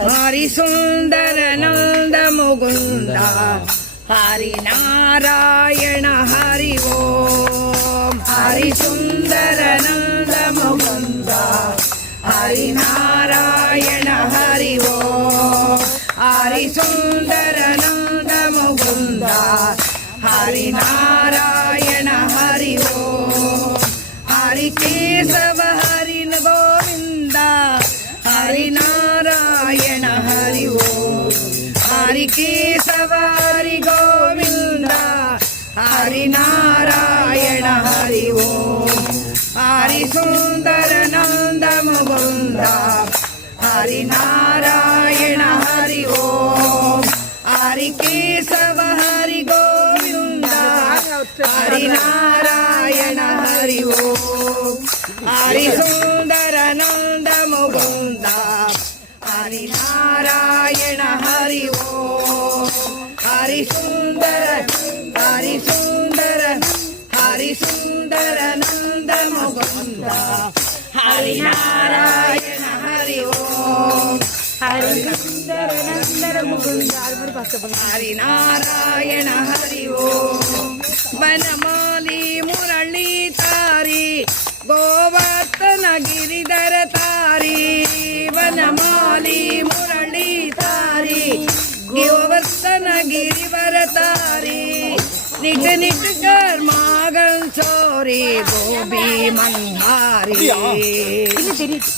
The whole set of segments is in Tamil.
हरि सुंदर नंद मुकुंद हरि नारायण हरि ओम हरि सुंदर नंद मुकुंद हरि नारायण हरि ओम हरि सुंदर नंद मुकुंद हरि नारायण हरि ओम हरि केशव हरि गोविंद हरि नारायण हरि ओम हरि केशव हरि गोविंद हरि नारायण हरि ओम हरि सुंदर नंद मुकुंद हरि नारायण हरि ओम हरि केशव हरि गोविंद हरि नारायण हरि ओम हरि सुंदर नंद मुकुंद हरि नारायण हरि ओम हरि सुंदर नंद मुकुंद हरि नारायण हरि ओम हरि सुंदर नंद मुकुंद हरि नारायण हरि ओम वनमाली मुरली तारी गोवर्धन गिरिधर तारी वनमाली मुरली तारी गोवर्धन गिरिवर तारी निट निट कर मागन चोरी गोबी मंगारी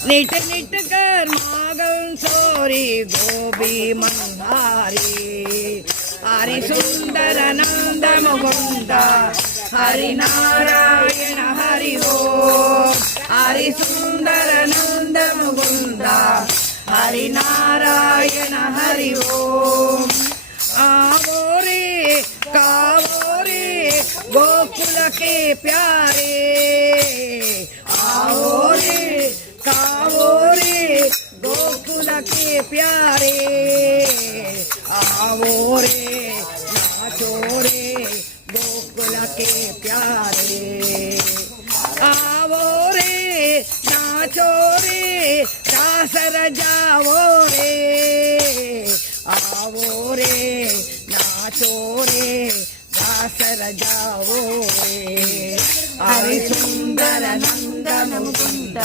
निट निट कर मागन चोरी गोबी मंगारी हरि सुंदर नंद मुकुंद हरि नारायण हरि ओम हरि सुंदर नंद मुकुंद हरि नारायण हरि ओम आवो रे कावो रे गोकुल के प्यारे आओ रे कावो रे गोकुल के प्यारे आओ रे नाचो रे गोकुल के प्यारे आओ रे नाचो रे रास रजाओ रे आओ रे नाचो रे रास रजाओ रे हरि सुंदर नंद मुकुंद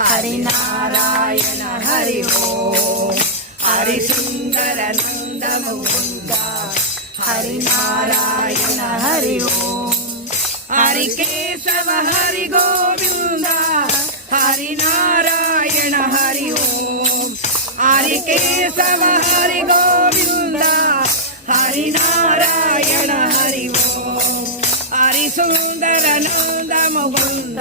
हरि नारायण हरि ओम हरि सुंदर नंद मुकुंद हरि नारायण हरि ओम हरि केशव हरि गोविंद हरि नारायण हरि ओम हरि केशव हरि गोविंद हरि नारायण हरि ओम हरि सुंदर नंद मुकुंद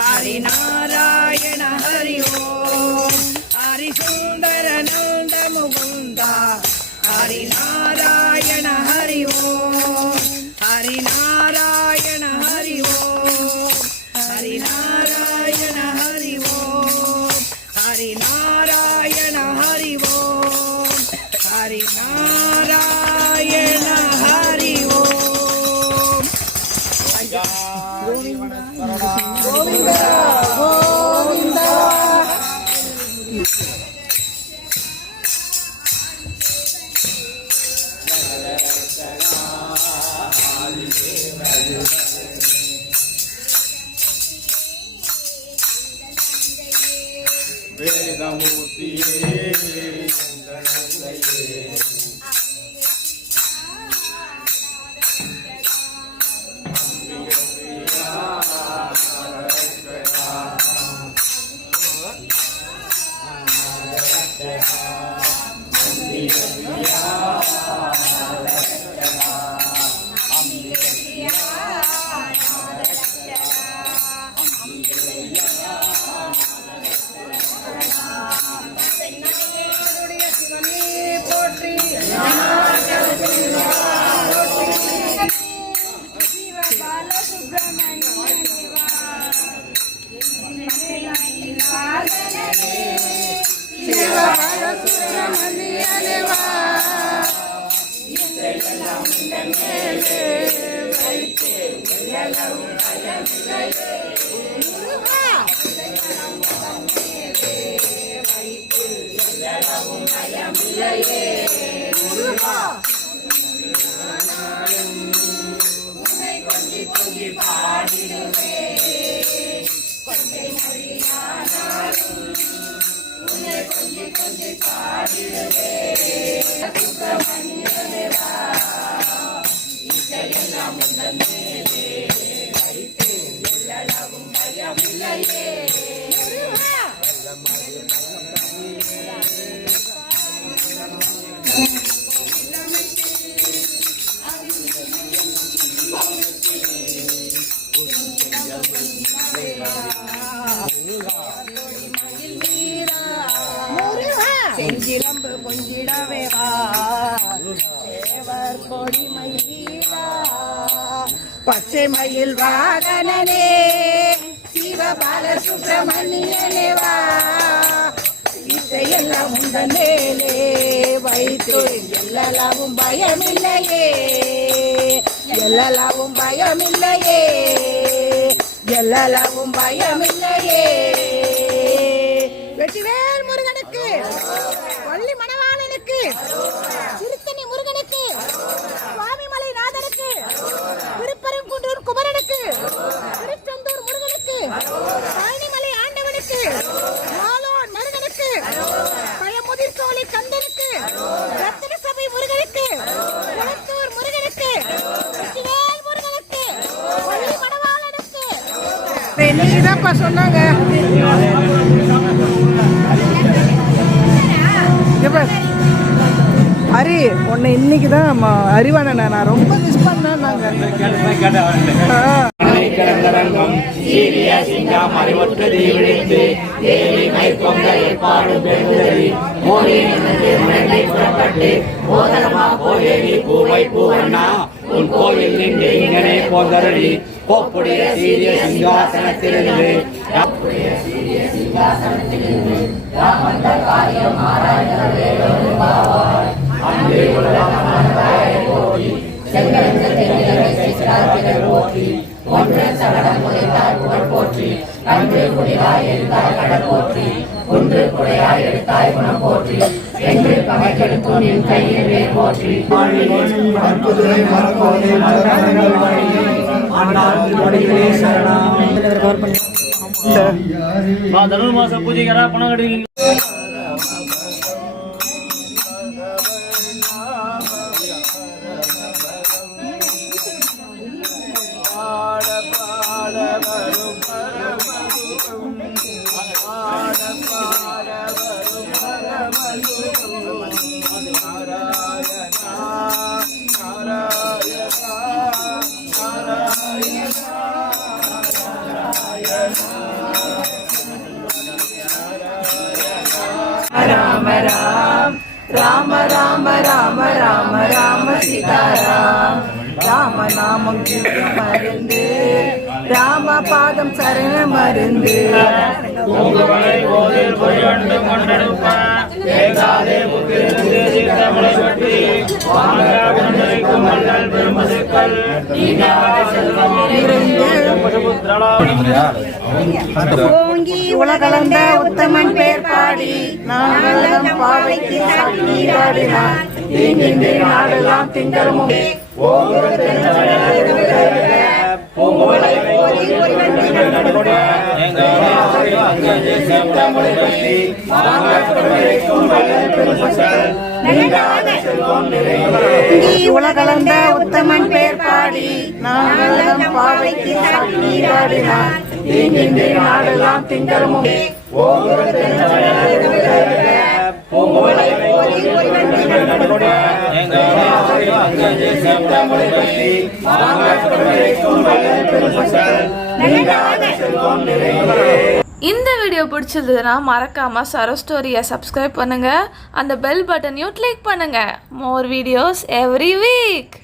हरि नारायण हरि ओम हरि सुंदर नंद मुकुंद हरि नारायण हरि ओम हरि नारायण हरि ओम हरि नारायण हरि ओम हरि नारायण हरि ओम हरि नारायण हरि ओम गोविंद गोविंद गोविंद वेदमूर्तिये Shiva செஞ்சிலம்பு கொஞ்சிடவே வா தேவர் கொடிமயிலா பச்சை மயில் வாகனனே சிவபால சுப்பிரமணியனே வா இசையெல்லாம் உங்கள் மேலே வைத்து எல்லவும் பயமில்லையே எல்லவும் பயமில்லையே எல்லவும் பயமில்லையே வெற்றிவேல் முருகனுக்கு வள்ளி மணவாளனுக்கு திருத்தணி முருகனுக்கு சுவாமிமலை நாதனுக்கு திருப்பரங்குன்றூர் குமரனுக்கு திருச்செந்தூர் முருகனுக்கு பழனிமலை ஆண்டவனுக்கு மாலோன் முருகனுக்கு பழமுதிர் சோலை கந்தனுக்கு ரத்தின சபை முருகனுக்கு குளத்தூர் முருகனுக்கு வெற்றிவேல் முருகனுக்கு வள்ளி மணவாளனுக்கு இன்னைக்குதான்ப்பா சொன்னாங்க. ஹரி உன்னை இன்னைக்கு தான் அறிவான நான் ரொம்ப மிஸ் பண்ணேன். உன் கோயில் நின்று இங்கனே போந்தரடி கோப்புடைய சீரிய சிங்காசனத்திலிருந்து தனுர்மாச பூஜைகரா பணம் கட்டுவீங்க. ராம ராம் ராம ராம ராம ராம ராம சீதாராம் ராம நாமம் மருந்து ராம பாதம் சரண மருந்து ஓங்கி உலகளந்த உத்தமன் பேர் பாடி நாங்களும் பாவைக்கு நீராடினான் தீங்கின்றி நாடெல்லாம் திங்களும் உலகளந்த உத்தமன் பேர் பாடி நாங்களும் பாவைக்கு நீராடினான் தீங்கின்றி நாடெல்லாம் திங்களும் இந்த வீடியோ பிடிச்சிருந்ததுன்னா மறக்காம சரோ ஸ்டோரியை சப்ஸ்கிரைப் பண்ணுங்க, அந்த பெல் பட்டனையும் கிளிக் பண்ணுங்க. More videos every week.